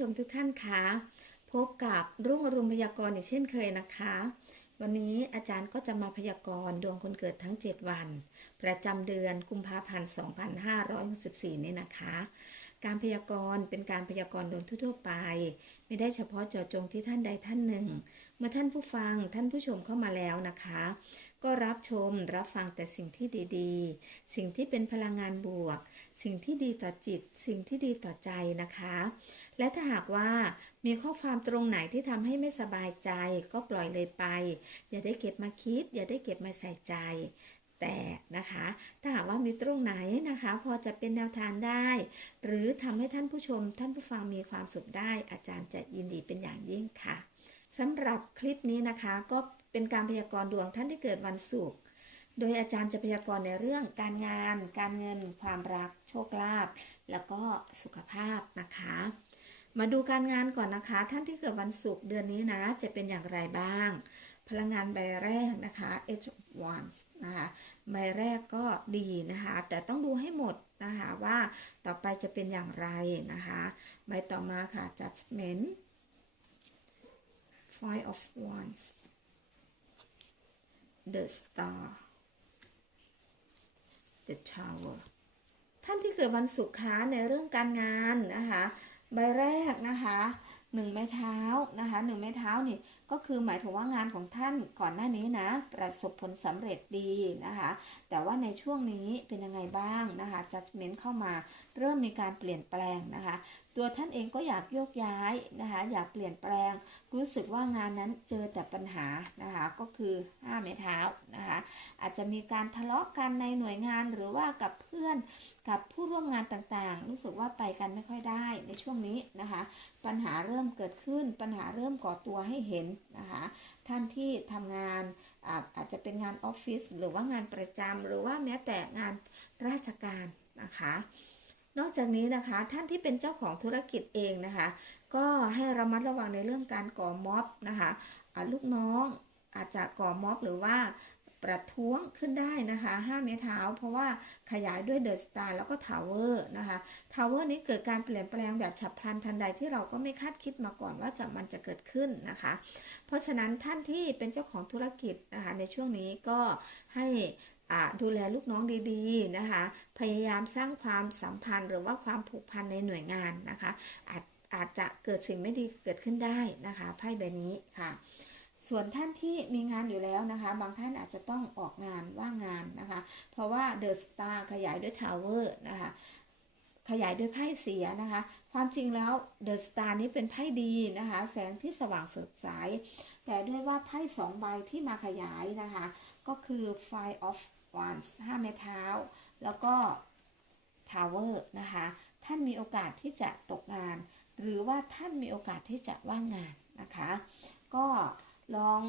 ชมทุกท่านคะพบกับรุ่งอรุณพยากรณ์อีกเช่นเคยนะคะ วันนี้อาจารย์ก็จะมาพยากรณ์ดวงคนเกิดทั้ง 7 วัน ประจำเดือนกุมภาพันธ์ 2564นี่นะคะ การพยากรณ์เป็นการพยากรณ์โดยทั่วไป ไม่ได้เฉพาะเจาะจงที่ท่านใดท่านหนึ่ง เมื่อท่านผู้ฟังท่านผู้ชมเข้ามาแล้วนะคะก็รับชมรับฟังแต่สิ่งที่ดี ๆ สิ่งที่เป็นพลังงานบวก สิ่งที่ดีต่อจิต สิ่งที่ดีต่อใจนะคะ และถ้าหากว่ามีข้อความตรงไหนที่ทำให้ไม่สบายใจ ก็ปล่อยเลยไป อย่าได้เก็บมาคิด อย่าได้เก็บมาใส่ใจ แต่นะคะ ถ้าหากว่ามีตรงไหนนะคะ พอจะเป็นแนวทางได้ หรือทำให้ท่านผู้ชม ท่านผู้ฟังมีความสุขได้ อาจารย์จะยินดีเป็นอย่างยิ่งค่ะสำหรับคลิปนี้นะคะ ก็เป็นการพยากรณ์ดวงท่านที่เกิดวันศุกร์ โดยอาจารย์จะพยากรณ์ในเรื่องการงาน การเงิน ความรัก โชคลาภ แล้วก็สุขภาพนะคะ มาดูการงานก่อนนะคะ ท่านที่เกิดวันศุกร์เดือนนี้นะ จะเป็นอย่างไรบ้าง พลังงานใบแรกนะคะ H ones นะคะใบแรกก็ดีนะคะ แต่ต้องดูให้หมดนะคะว่าต่อไปจะเป็นอย่างไรนะคะ ใบต่อมาค่ะ Judgment Five of Wands The Star The Tower ท่านที่เกิดวันศุกร์คะในเรื่องการงานนะคะใบแรกนะคะหนึ่งไม้เท้านะคะหนึ่งไม้เท้านี่ก็คือหมายถึงว่างานของท่านก่อนหน้านี้นะ ประสบผลสำเร็จดีนะคะ แต่ว่าในช่วงนี้เป็นยังไงบ้างนะคะ judgment เข้ามาเริ่มมีการเปลี่ยนแปลงนะคะ ตัวท่านเองก็อยากโยกย้ายนะคะ อยากเปลี่ยนแปลง รู้สึกว่างานนั้นเจอแต่ปัญหานะคะก็คือห้าไม้เท้านะคะอาจจะมีการทะเลาะกันในหน่วยงานหรือว่ากับเพื่อนกับผู้ร่วมงานต่างๆ รู้สึกว่าไปกันไม่ค่อยได้ในช่วงนี้นะคะ ปัญหาเริ่มเกิดขึ้น ปัญหาเริ่มก่อตัวให้เห็นนะคะท่านที่ทำงานอาอาจจะเป็นงานออฟฟิศหรือว่างานประจำหรือว่าแม้แต่งานราชการนะคะ นอกจากนี้นะคะท่านที่เป็นเจ้าของธุรกิจเองนะคะ ก็ให้ระมัดระวังในเรื่องการก่อม็อบนะคะลูกน้องอาจจะก่อม็อบหรือว่าประท้วงขึ้นได้นะคะห้าเมตรเท้าเพราะว่าขยายด้วยเดอะสตาร์แล้วก็ทาวเวอร์นะคะทาวเวอร์นี้เกิดการเปลี่ยนแปลงแบบฉับพลันทันใดที่เราก็ไม่คาดคิดมาก่อนว่าจะมันจะเกิดขึ้นนะคะ เพราะฉะนั้นท่านที่เป็นเจ้าของธุรกิจนะคะในช่วงนี้ก็ให้ดูแลลูกน้องดีๆนะคะ พยายามสร้างความสัมพันธ์หรือว่าความผูกพันในหน่วยงานนะคะอาจ อาจจะเกิดสิ่งไม่ดีเกิดขึ้นได้นะคะไพ่ใบนี้ค่ะ ส่วนท่านที่มีงานอยู่แล้วนะคะ บางท่านอาจจะต้องออกงานว่างงานนะคะ เพราะว่าเดอะสตาร์ขยายด้วยทาวเวอร์นะคะขยายด้วยไพ่เสียนะคะ ความจริงแล้วเดอะสตาร์นี้เป็นไพ่ดีนะคะ แสงที่สว่างสดใส แต่ด้วยว่าไพ่สองใบที่มาขยายนะคะ ก็คือ Five of Wands ห้าไม้เท้า แล้วก็ Tower นะคะ ท่านมีโอกาสที่จะตกงาน หรือว่าท่านมีโอกาสที่จะว่างงานนะคะ ก็ลอง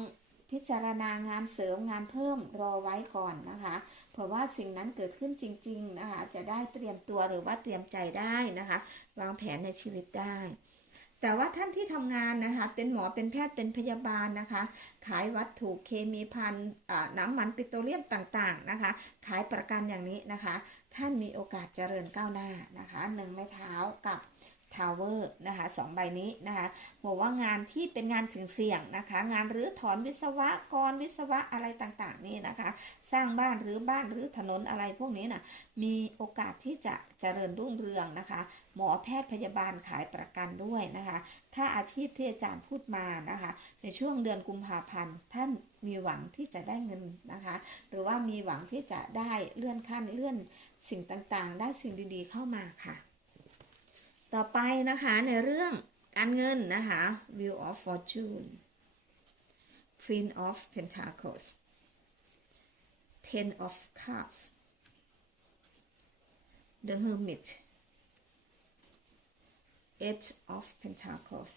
พิจารณางานเสริมงานเพิ่มรอไว้ก่อนนะคะเพราะว่าสิ่งนั้นเกิดขึ้นจริง ๆนะคะ จะได้เตรียมตัวหรือว่าเตรียมใจได้นะคะ วางแผนในชีวิตได้ แต่ว่าท่านที่ทำงานนะคะ เป็นหมอเป็นแพทย์เป็นพยาบาลนะคะ ขายวัตถุเคมีภัณฑ์อ่าน้ำมันปิโตรเลียมต่างๆนะคะ ขายประกันอย่างนี้นะคะ ท่านมีโอกาสเจริญก้าวหน้านะคะหนึ่งไม้เท้ากับ ทาวเวอร์นะคะสองใบนี้นะคะบอกว่างานที่เป็นงานเสี่ยงๆนะคะ งานรื้อถอนวิศวกรวิศวะอะไรต่างๆ นี่นะคะ สร้างบ้านหรือบ้านหรือถนนอะไรพวกนี้นะมีโอกาสที่จะเจริญรุ่งเรืองนะคะ หมอแพทย์พยาบาลขายประกันด้วยนะคะ ถ้าอาชีพที่อาจารย์พูดมานะคะ ในช่วงเดือนกุมภาพันธ์ท่านมีหวังที่จะได้เงินนะคะ หรือว่ามีหวังที่จะได้เลื่อนขั้นเลื่อนสิ่งต่างๆ ได้สิ่งดีๆเข้ามาค่ะ ต่อไปนะคะในเรื่องการเงินนะคะ Wheel of Fortune Queen of Pentacles Ten of Cups The Hermit Eight of Pentacles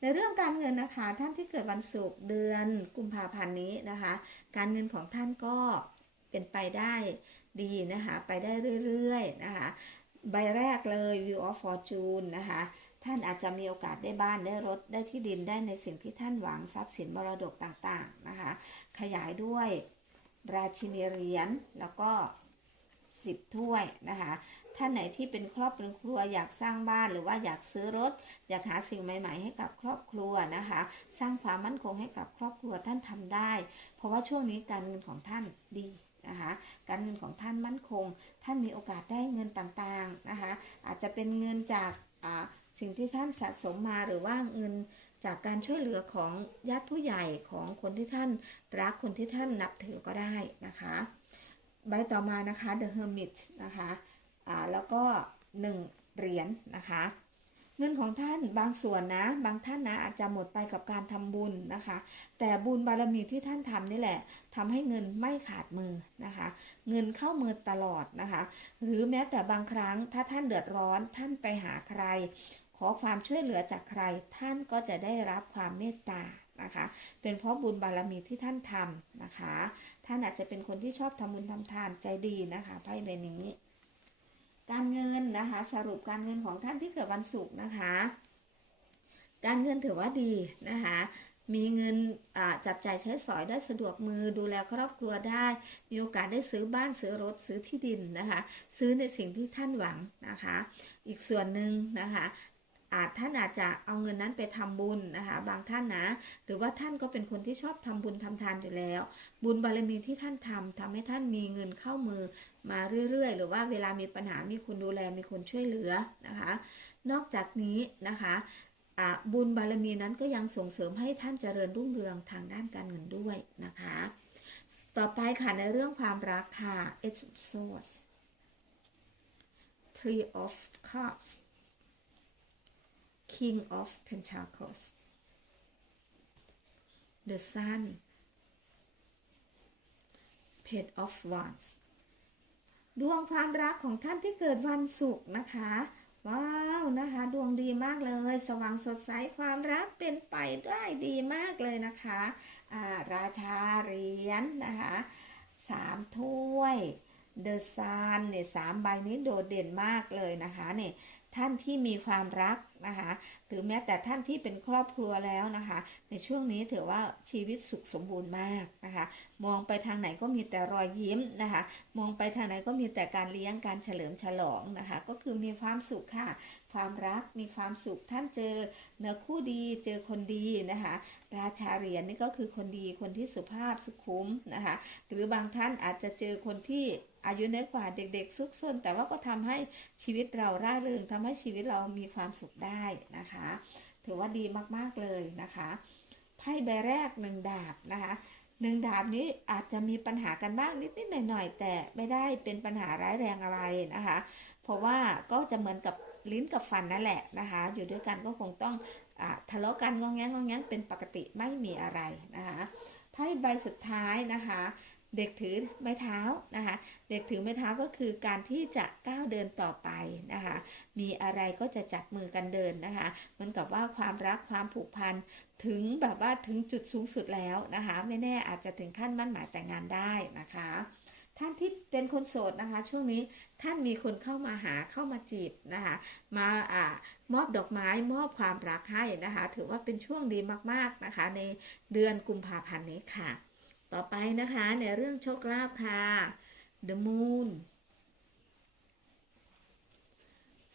ในเรื่องการเงินนะคะ ท่านที่เกิดวันศุกร์เดือนกุมภาพันธ์นี้นะคะ การเงินของท่านก็เป็นไปได้ดีนะคะ ไปได้เรื่อยๆนะคะ ใบแรกเลย View of Fortune นะคะ ท่านอาจจะมีโอกาสได้บ้านได้รถได้ที่ดินได้ในสิ่งที่ท่านหวังทรัพย์สินมรดกต่างๆนะคะ ขยายด้วยราชินีเหรียญแล้วก็10ถ้วยนะคะ ท่านไหนที่เป็นครอบเป็นครัวอยากสร้างบ้านหรือว่าอยากซื้อรถ อยากหาสิ่งใหม่ ๆ ให้กับครอบครัวนะคะ สร้างความมั่นคงให้กับครอบครัวท่านทำได้ เพราะว่าช่วงนี้การเงินของท่านดี นะคะการเงินของท่านมั่นคง ท่านมีโอกาสได้เงินต่างๆนะคะอาจจะเป็นเงินจากสิ่งที่ท่านสะสมมาหรือว่าเงินจากการช่วยเหลือของญาติผู้ใหญ่ของคนที่ท่านรักคนที่ท่านนับถือก็ได้นะคะ ใบต่อมานะคะ The Hermit นะคะแล้วก็ 1 เหรียญนะคะ เงินของท่านบางส่วนนะ บางท่านนะอาจจะหมดไปกับการทำบุญนะคะ แต่บุญบารมีที่ท่านทำนี่แหละทำให้เงินไม่ขาดมือนะคะ เงินเข้ามือตลอดนะคะ หรือแม้แต่บางครั้งถ้าท่านเดือดร้อนท่านไปหาใคร ขอความช่วยเหลือจากใคร ท่านก็จะได้รับความเมตตานะคะ เป็นเพราะบุญบารมีที่ท่านทำนะคะ ท่านอาจจะเป็นคนที่ชอบทำบุญทำทานใจดีนะคะไพ่ใบนี้ การเงินนะคะ สรุปการเงินของท่านที่เกิดวันศุกร์นะคะ การเงินถือว่าดีนะคะ มีเงินจับจ่ายใช้สอยได้สะดวกมือดูแลครอบครัวได้ มีโอกาสได้ซื้อบ้านซื้อรถซื้อที่ดินนะคะ ซื้อในสิ่งที่ท่านหวังนะคะ อีกส่วนหนึ่งนะคะอาจท่านอาจจะเอาเงินนั้นไปทำบุญนะคะ บางท่านนะ หรือว่าท่านก็เป็นคนที่ชอบทำบุญทำทานอยู่แล้ว บุญบารมีที่ท่านทำทำให้ท่านมีเงินเข้ามือ มาเรื่อยๆ หรือว่าเวลามีปัญหามีคนดูแลมีคนช่วยเหลือนะคะ นอกจากนี้นะคะบุญบารมีนั้นก็ยังส่งเสริมให้ท่านเจริญรุ่งเรืองทางด้านการเงินด้วยนะคะ ต่อไปค่ะในเรื่องความรักค่ะ Eight of Swords Three of Cups King of Pentacles The Sun Page of Wands ดวงความรักของท่านที่เกิดวันศุกร์นะคะ ว้าวนะคะ ดวงดีมากเลย สว่างสดใสความรักเป็นไปได้ดีมากเลยนะคะราชาเหรียญนะคะสามถ้วยเดอะซันเนี่ยสามใบนี้โดดเด่นมากเลยนะคะเนี่ย ท่านที่มีความรักนะคะหรือแม้แต่ท่านที่เป็นครอบครัวแล้วนะคะ ในช่วงนี้ถือว่าชีวิตสุขสมบูรณ์มากนะคะ มองไปทางไหนก็มีแต่รอยยิ้มนะคะ มองไปทางไหนก็มีแต่การเลี้ยงการเฉลิมฉลองนะคะ ก็คือมีความสุขค่ะ ความรักมีความสุขท่านเจอเนื้อคู่ดีเจอคนดีนะคะราชาเหรียญนี่ก็คือคนดีคนที่สุภาพสุขุมนะคะ หรือบางท่านอาจจะเจอคนที่ อายุน้อยกว่าเด็ก ๆ ซุกซนแต่ว่าก็ทำให้ชีวิตเราร่าเริงทำให้ชีวิตเรามีความสุขได้นะคะ ถือว่าดีมากๆเลยนะคะไพ่ใบแรกหนึ่งดาบนะคะหนึ่งดาบนี้อาจจะมีปัญหากันบ้างนิดๆหน่อยๆแต่ไม่ได้เป็นปัญหาร้ายแรงอะไรนะคะ เพราะว่าก็จะเหมือนกับลิ้นกับฟันนั่นแหละนะคะ อยู่ด้วยกันก็คงต้องอทะเลาะกันงองแงงงองแงงเป็นปกติไม่มีอะไรนะคะไพ่ใบสุดท้ายนะคะ เด็กถือไม้เท้านะคะ เด็กถือไม้เท้าก็คือการที่จะก้าวเดินต่อไปนะคะ มีอะไรก็จะจับมือกันเดินนะคะ เหมือนกับว่าความรักความผูกพันถึงแบบว่าถึงจุดสูงสุดแล้วนะคะ ไม่แน่อาจจะถึงขั้นมั่นหมายแต่งงานได้นะคะ ท่านที่เป็นคนโสดนะคะ ช่วงนี้ท่านมีคนเข้ามาหาเข้ามาจีบนะคะ มาอ่ามอบดอกไม้มอบความรักให้นะคะ ถือว่าเป็นช่วงดีมากๆนะคะ ในเดือนกุมภาพันธ์นี้ค่ะ ต่อไปนะคะในเรื่องโชคลาภค่ะ The Moon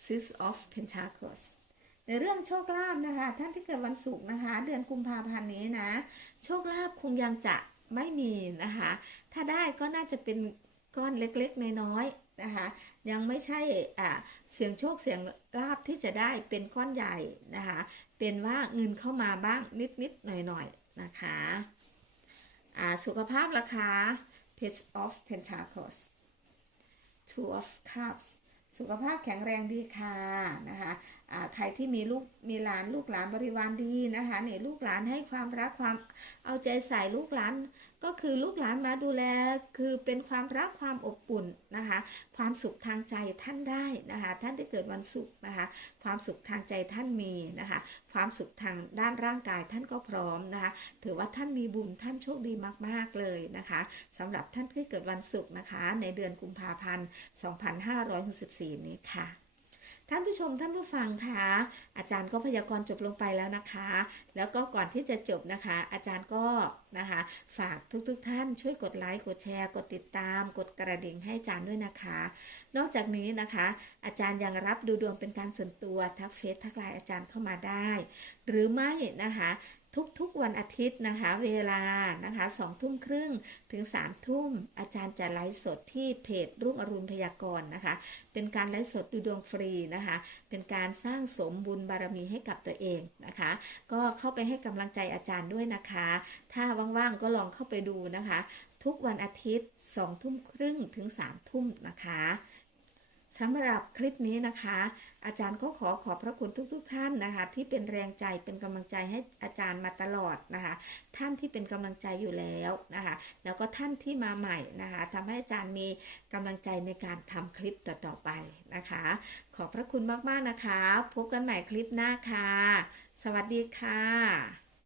Six of Pentacles ในเรื่องโชคลาภนะคะ ท่านที่เกิดวันศุกร์นะคะ เดือนกุมภาพันธ์นี้นะ โชคลาภคงยังจะไม่มีนะคะ ถ้าได้ก็น่าจะเป็นก้อนเล็กๆ น้อยๆนะคะ ยังไม่ใช่อ่าเสียงโชคเสียงลาภที่จะได้เป็นก้อนใหญ่นะคะ เป็นว่าเงินเข้ามาบ้างนิดๆหน่อยๆนะคะ สุขภาพราคา Page of Pentacles Two of Cups สุขภาพแข็งแรงดีค่ะนะคะ ใครที่มีลูกมีหลานลูกหลานบริวารดีนะคะเนี่ยลูกหลานให้ความรักความเอาใจใส่ลูกหลาน ก็คือลูกหลานมาดูแลคือเป็นความรักความอบอุ่นนะคะ ความสุขทางใจท่านได้นะคะ ท่านที่เกิดวันศุกร์นะคะ ความสุขทางใจท่านมีนะคะ ความสุขทางด้านร่างกายท่านก็พร้อมนะคะ ถือว่าท่านมีบุญท่านโชคดีมากๆเลยนะคะสำหรับท่านที่เกิดวันศุกร์นะคะ ในเดือนกุมภาพันธ์ 2564 นี้ค่ะ ท่านผู้ชมท่านผู้ฟังคะอาจารย์ก็พยากรณ์จบลงไปแล้วนะคะ แล้วก็ก่อนที่จะจบนะคะ อาจารย์ก็นะคะ ฝากทุกๆทท่านช่วยกดไลค์กดแชร์ กดติดตาม กดกระดิ่งให้อาจารย์ด้วยนะคะ นอกจากนี้นะคะ อาจารย์ยังรับดูดวงเป็นการส่วนตัวทักเฟซทักไลน์อาจารย์เข้ามาได้ หรือไม่นะคะ ทุกๆวันอาทิตย์นะคะ เวลานะคะสองทุ่มครึ่งถึง3ามทุ่มอาจารย์จะไลฟ์สดที่เพจรุ่งอรุณพยากรณ์นะคะ เป็นการไลฟ์สดดูดวงฟรีนะคะ เป็นการสร้างสมบุญบารมีให้กับตัวเองนะคะ ก็เข้าไปให้กำลังใจอาจารย์ด้วยนะคะ ถ้าว่างๆก็ลองเข้าไปดูนะคะ ทุกวันอาทิตย์2ทุ่มครึ่งถึง3ทุ่มนะคะ สำหรับคลิปนี้นะคะ อาจารย์ก็ขอขอบพระคุณทุกๆทท่านนะคะ ที่เป็นแรงใจเป็นกำลังใจให้อาจารย์มาตลอดนะคะ ท่านที่เป็นกำลังใจอยู่แล้วนะคะ แล้วก็ท่านที่มาใหม่นะคะทำให้อาจารย์มีกำลังใจในการทำคลิปต่อๆไปนะคะ ขอบพระคุณมากๆนะคะ พบกันใหม่คลิปหน้าค่ะ สวัสดีค่ะ